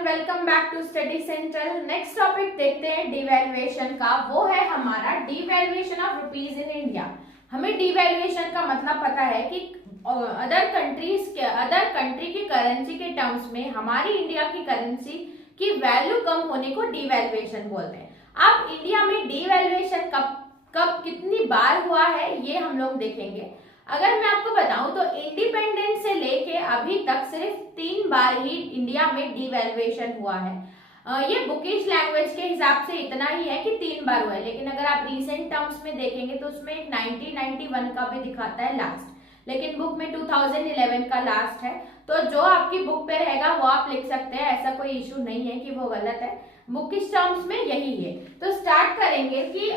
Welcome back to study central. Next topic देखते हैं devaluation का। वो है हमारा devaluation of rupees in India. हमें डिवैल्यूएशन का मतलब पता है कि अदर कंट्री की करेंसी के टर्म्स में हमारी इंडिया की करेंसी की वैल्यू कम होने को डिवैल्यूएशन बोलते हैं। अब इंडिया में डिवैल्यूएशन कब कितनी बार हुआ है ये हम लोग देखेंगे। अगर मैं आपको बताऊं तो इंडिपेंडेंस से लेके अभी तक सिर्फ 3 बार ही इंडिया में डिवैल्यूएशन हुआ है। ये बुकिश लैंग्वेज के हिसाब से इतना ही है कि 3 बार हुआ है, लेकिन अगर आप रीसेंट टर्म्स में देखेंगे तो उसमें एक 1991 का भी दिखाता है लास्ट, लेकिन बुक में 2011 का लास्ट है। तो जो आपकी बुक पे रहेगा वो आप लिख सकते हैं, ऐसा कोई इशू नहीं है कि वो गलत है, बुकिश टर्म्स में यही है। तो स्टार्ट करेंगे कि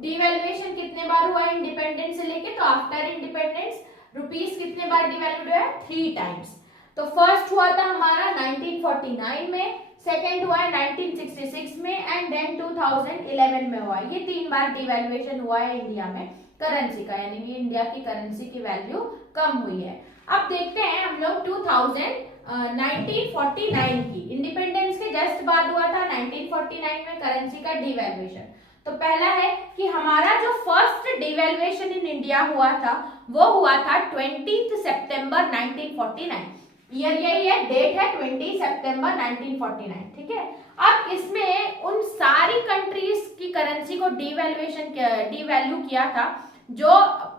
डिवैल्यूएशन कितने बार हुआ है इंडिपेंडेंस से लेके। तो आफ्टर इंडिपेंडेंस रुपीस कितने बार डिवैल्यूड हुआ है? 3 टाइम्स। तो फर्स्ट हुआ था हमारा 1949 में, सेकेंड हुआ है 1966 में एंड देन 2011 में हुआ। ये 3 बार डिवैल्यूएशन हुआ है इंडिया में करेंसी का, यानी कि इंडिया की करेंसी की वैल्यू कम हुई है। अब देखते हैं हम लोग 1949 की, इंडिपेंडेंस के जस्ट बाद हुआ था 1949 में करेंसी का डिवैल्यूएशन। तो पहला है कि हमारा जो फर्स्ट डिवैल्यूएशन इन इंडिया हुआ था वो हुआ था 20 सितंबर 1949। ईयर यही है, डेट है 20 सितंबर 1949। ठीक है। अब इसमें उन सारी कंट्रीज की करेंसी को डिवैल्यू किया था जो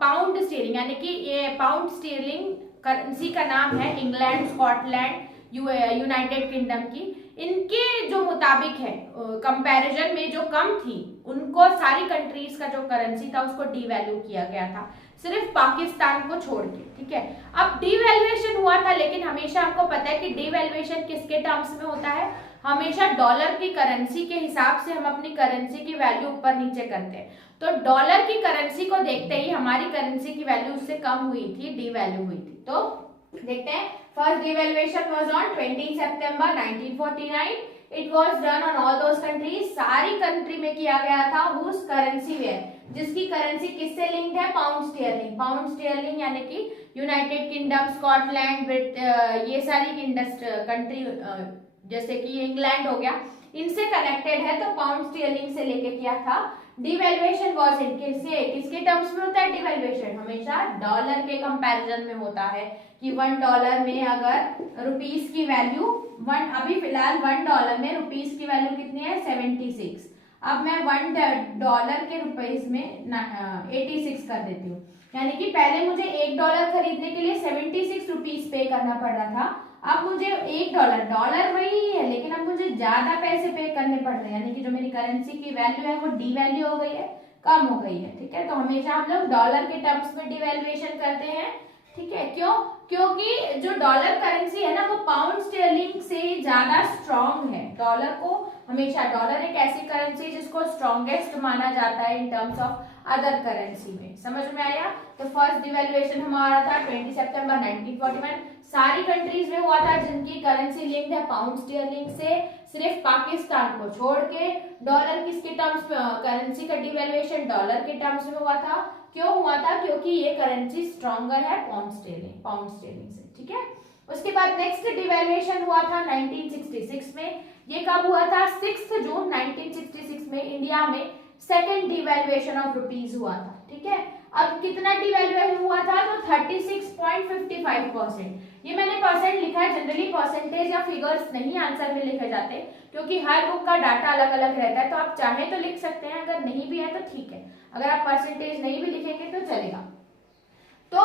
पाउंड स्टीयरिंग, यानी कि ये पाउंड स्टीयरिंग करेंसी का नाम है इंग्लैंड, स्कॉटलैंड, यूनाइटेड किंगडम की, इनके जो मुताबिक है कंपैरिजन में जो कम थी उनको सारी कंट्रीज का जो करेंसी था उसको डिवैल्यू किया गया था, सिर्फ पाकिस्तान को छोड़ के। ठीक है। अब डिवैल्यूएशन हुआ था, लेकिन हमेशा आपको पता है कि डिवैल्यूएशन किसके टर्म्स में होता है? हमेशा डॉलर की करेंसी के हिसाब से हम अपनी करेंसी की वैल्यू ऊपर नीचे करते हैं। तो डॉलर की करेंसी को देखते ही हमारी करेंसी की वैल्यू उससे कम हुई थी, डिवैल्यू हुई थी। तो देखते हैं, first devaluation was on 20 September 1949। It was done on all those countries, सारी कंट्री में किया गया था हुज करेंसी वेयर, जिसकी करेंसी किससे लिंक्ड है? पाउंड स्टीयरलिंग। पाउंड स्टीयरलिंग यानी कि यूनाइटेड किंगडम, स्कॉटलैंड, ये सारी कंट्री, जैसे कि इंग्लैंड हो गया, इनसे कनेक्टेड है, तो पाउंड स्टीयरलिंग से लेके किया था। डिवैल्यूएशन वाज इन किसके टर्म्स में होता है? डिवैल्यूएशन हमेशा डॉलर के कंपैरिजन में होता है कि $1 में अगर रुपीस की वैल्यू अभी फिलहाल $1 में रुपीस की वैल्यू कितनी है? 76। अब मैं $1 के रुपीस में 86 कर देती हूँ, यानी कि पहले मुझे $1 खरीदने के लिए 76 रुपीस पे करना पड़ रहा था। अब मुझे $1 वही है, लेकिन अब मुझे ज्यादा पैसे पे करने पड़ रहे हैं, यानी कि जो मेरी करेंसी की वैल्यू है वो डिवैल्यू हो गई है, कम हो गई है। ठीक है। तो हमेशा हम लोग डॉलर के टर्म्स में डिवैल्यूएशन करते हैं। ठीक है। क्यों? क्योंकि जो डॉलर करेंसी है ना वो पाउंड स्टर्लिंग से ज्यादा स्ट्रॉन्ग है। डॉलर को हमेशा, डॉलर एक ऐसी करेंसी जिसको स्ट्रॉन्गेस्ट माना जाता है in terms of other currency में। समझ में आया? तो फर्स्ट डिवैल्यूएशन हमारा था 20 सितंबर 1941। सारी कंट्रीज में हुआ था जिनकी करेंसी लिंक्ड है पाउंड स्टर्लिंग से, सिर्फ पाकिस्तान को छोड़ के। डॉलर किसके टर्म्स में, करेंसी का डिवैल्यूएशन डॉलर के टर्म्स में हुआ था। क्यों हुआ था? क्योंकि ये करेंसी स्ट्रॉन्गर है पाउंड स्टर्लिंग से। ठीक है। उसके बाद नेक्स्ट डिवैल्यूएशन हुआ था 1966 में। ये कब हुआ था? 6 जून 1966 में इंडिया में सेकेंड डिवैल्यूएशन ऑफ रुपीज हुआ था। ठीक है। अब कितना डिवैल्यूएशन हुआ था? तो 36.55%। ये मैंने परसेंट लिखा है, जनरली परसेंटेज या फिगर्स नहीं आंसर में लिखे जाते, क्योंकि हर बुक का डाटा अलग अलग रहता है। तो आप चाहे तो लिख सकते हैं, अगर नहीं भी है तो ठीक है, अगर आप परसेंटेज नहीं भी लिखेंगे तो चलेगा। तो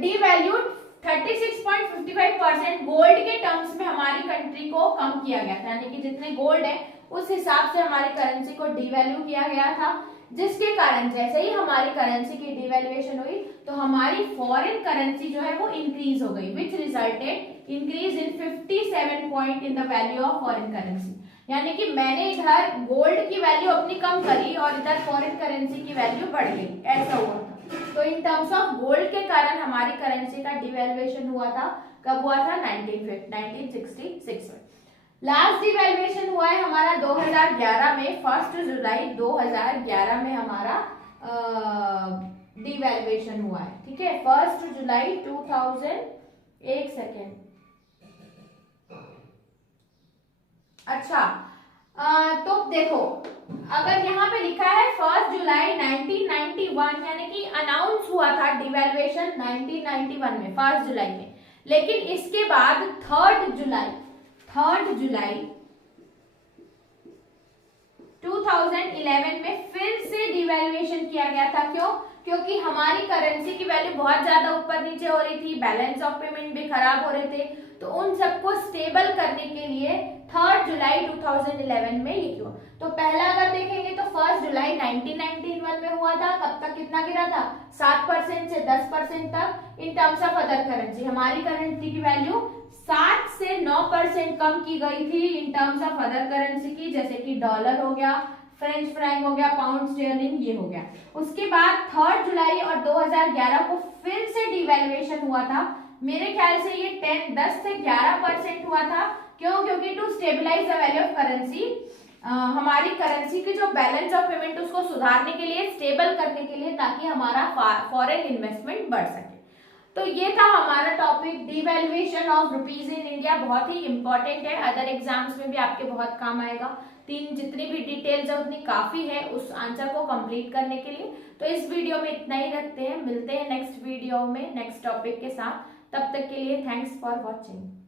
डिवैल्यूड 36.55% गोल्ड के टर्म्स में हमारी कंट्री को कम किया गया था, यानी कि जितने गोल्ड है उस हिसाब से हमारी करेंसी को डिवैल्यू किया गया था, जिसके कारण जैसे ही हमारी करेंसी की डिवैल्यूएशन हुई तो हमारी फॉरेन करेंसी जो है वो इंक्रीज हो गई, विच resulted increase in 57 point in the value of foreign currency. यानी कि मैंने इधर गोल्ड की वैल्यू अपनी कम करी और इधर फॉरेन करेंसी की वैल्यू बढ़ गई, ऐसा हुआ था। तो इन टर्म्स ऑफ गोल्ड के कारण हमारी करेंसी का डिवैल्यूएशन हुआ था। कब हुआ था? 1966 में। लास्ट डिवैल्यूएशन हुआ है हमारा 2011 में, 1 जुलाई 2011 में हमारा डिवैल्यूएशन हुआ है। ठीक है। 1 जुलाई 2000, एक सेकेंड, अच्छा, तो देखो, अगर यहाँ पे लिखा है 1 जुलाई 1991, यानी कि अनाउंस हुआ था डिवैल्यूएशन 1991 में 1 जुलाई में, लेकिन इसके बाद 3 जुलाई 2011 में फिर से डिवैल्यूएशन किया गया था। क्यों? क्योंकि हमारी करेंसी की वैल्यू बहुत ज्यादा ऊपर नीचे हो रही थी, बैलेंस ऑफ पेमेंट भी खराब हो रहे थे, तो उन सबको स्टेबल करने के लिए 3 जुलाई 2011 में ये क्यों। तो पहला अगर देखेंगे तो 1 जुलाई 1991 में हुआ था। कब तक कितना गिरा था? 7% से 10% तक in terms of other currency. हमारी करेंसी की वैल्यू 7 से 9% कम की गई थी in terms of other currency की, जैसे कि डॉलर हो गया, फ्रेंच फ्रैंक हो गया, पाउंड स्टर्लिंग ये हो गया। उसके बाद 3 जुलाई और 2011 को फिर से डिवैल्यूएशन हुआ था। मेरे ख्याल से ये 10 से 11% हुआ था। क्यों? क्योंकि to stabilise the value of currency, हमारी करेंसी की जो बैलेंस ऑफ पेमेंट उसको सुधारने के लिए, स्टेबल करने के लिए, ताकि हमारा फॉरेन इन्वेस्टमेंट बढ़ सके। तो ये था हमारा topic devaluation of rupees in India. बहुत ही इंपॉर्टेंट है, अदर एग्जाम्स में भी आपके बहुत काम आएगा। जितनी भी डिटेल्स है उतनी काफी है उस आंसर को कंप्लीट करने के लिए। तो इस वीडियो में इतना ही रखते हैं, मिलते हैं नेक्स्ट वीडियो में नेक्स्ट टॉपिक के साथ। तब तक के लिए थैंक्स फॉर वॉचिंग।